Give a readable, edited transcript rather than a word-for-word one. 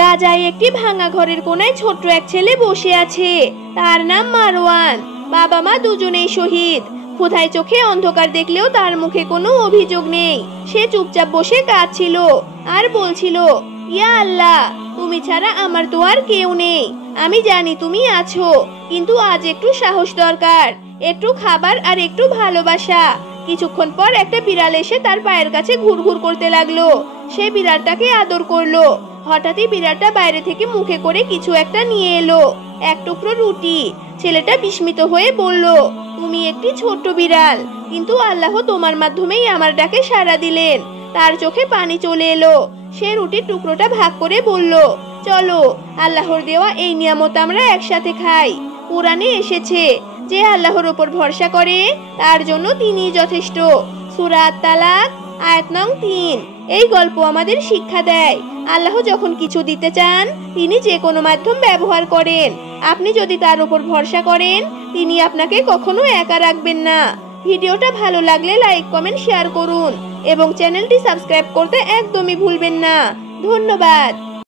গাজায় একটি ভাঙা ঘরের কোনায় ছোট্ট এক ছেলে বসে আছে। তার নাম মারওয়ান। বাবা মা দুজনেই শহীদ। ক্ষুধায় চোখে অন্ধকার দেখলেও তার মুখে কোনো অভিযোগ নেই। সে চুপচাপ বসে কাঁদছিল আর বলছিল, ইয়া আল্লাহ, তুমি ছাড়া আমার তো আর কেউ নেই। আমি জানি তুমি আছো, কিন্তু আজ একটু সাহস দরকার, একটু খাবার আর একটু ভালোবাসা। কিছুক্ষণ পর একটা বিড়াল এসে তার পায়ের কাছে ঘুরঘুর করতে লাগলো। সে বিড়ালটাকে আদর করলো। হঠাৎই বিড়ালটা বাইরে থেকে মুখে করে কিছু একটা নিয়ে এলো, এক টুকরো রুটি। ছেলেটা বিস্মিত হয়ে বলল, তুমি একটি ছোট্ট বিড়াল, কিন্তু আল্লাহ তোমার মাধ্যমেই আমার ডাকে সাড়া দিলেন। তার চোখে পানি চলে এলো। সে রুটির টুকরোটা ভাগ করে বলল, চলো, আল্লাহর দেওয়া এই নিয়ামত আমরা একসাথে খাই। কোরআনে এসেছে, যে আল্লাহর উপর ভরসা করে তার জন্য তিনিই যথেষ্ট। সূরা আত-তালাক আয়াত নং ৩। এই গল্প আমাদের শিক্ষা দেয়, আল্লাহ যখন কিছু দিতে চান তিনি যে কোনো মাধ্যম ব্যবহার করেন। আপনি যদি তার উপর ভরসা করেন, তিনি আপনাকে কখনো একা রাখবেন না। ভিডিওটা ভালো লাগলে লাইক, কমেন্ট, শেয়ার করুন এবং চ্যানেলটি সাবস্ক্রাইব করতে একদমই ভুলবেন না। ধন্যবাদ।